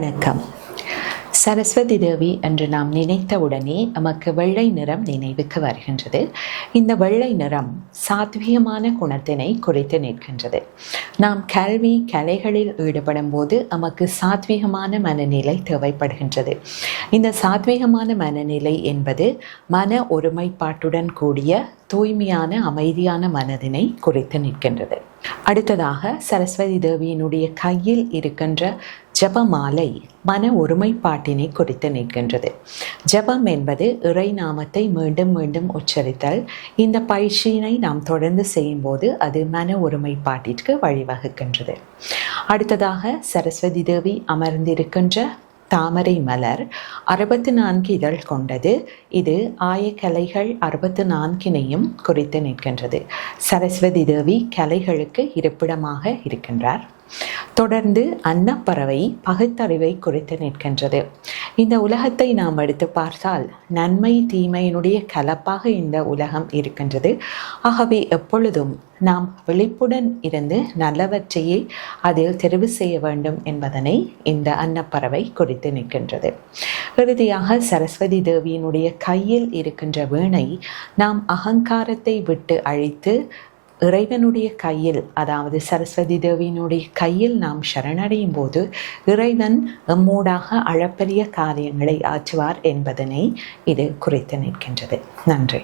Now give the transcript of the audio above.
வணக்கம். சரஸ்வதி தேவி என்று நாம் நினைத்தவுடனே நமக்கு வெள்ளை நிறம் நினைவுக்கு வருகின்றது. இந்த வெள்ளை நிறம் சாத்வீகமான குணத்தினை குறித்து நிற்கின்றது. நாம் கல்வி கலைகளில் ஈடுபடும் போது நமக்கு சாத்வீகமான மனநிலை தேவைப்படுகின்றது. இந்த சாத்வீகமான மனநிலை என்பது மன ஒருமைப்பாட்டுடன் கூடிய தூய்மையான அமைதியான மனதினை குறித்து நிற்கின்றது. அடுத்ததாக சரஸ்வதி தேவியினுடைய கையில் இருக்கின்ற ஜபமாலை மன ஒருமைப்பாட்டினை குறித்து நிற்கின்றது. ஜபம் என்பது இறை நாமத்தை மீண்டும் மீண்டும் உச்சரித்தல். இந்த பயிற்சியினை நாம் தொடர்ந்து செய்யும் போது அது மன ஒருமைப்பாட்டிற்கு வழிவகுக்கின்றது. அடுத்ததாக சரஸ்வதி தேவி அமர்ந்திருக்கின்ற தாமரை மலர் 64 இதழ் கொண்டது. இது ஆயக்கலைகள் 64னையும் குறித்து நிற்கின்றது. சரஸ்வதி தேவி கலைகளுக்கு இருப்பிடமாக இருக்கின்றார். தொடர்ந்து அன்னப்பறவை பகுத்தறிவை குறித்து நிற்கின்றது. இந்த உலகத்தை நாம் எடுத்து பார்த்தால் நன்மை தீமையினுடைய கலப்பாக இந்த உலகம் இருக்கின்றது. ஆகவே எப்பொழுதும் நாம் விழிப்புடன் இருந்து நல்லவற்றையே அதில் தெரிவு செய்ய வேண்டும் என்பதனை இந்த அன்னப்பறவை குறித்து நிற்கின்றது. இறுதியாக சரஸ்வதி தேவியினுடைய கையில் இருக்கின்ற வீணை நாம் அகங்காரத்தை விட்டு அழித்து இறைவனுடைய கையில், அதாவது சரஸ்வதி தேவியினுடைய கையில் நாம் சரணடையும் போது இறைவன் எம்மூடாக அளப்பரிய காரியங்களை ஆற்றுவார் என்பதனை இது குறித்து நிற்கின்றது. நன்றி.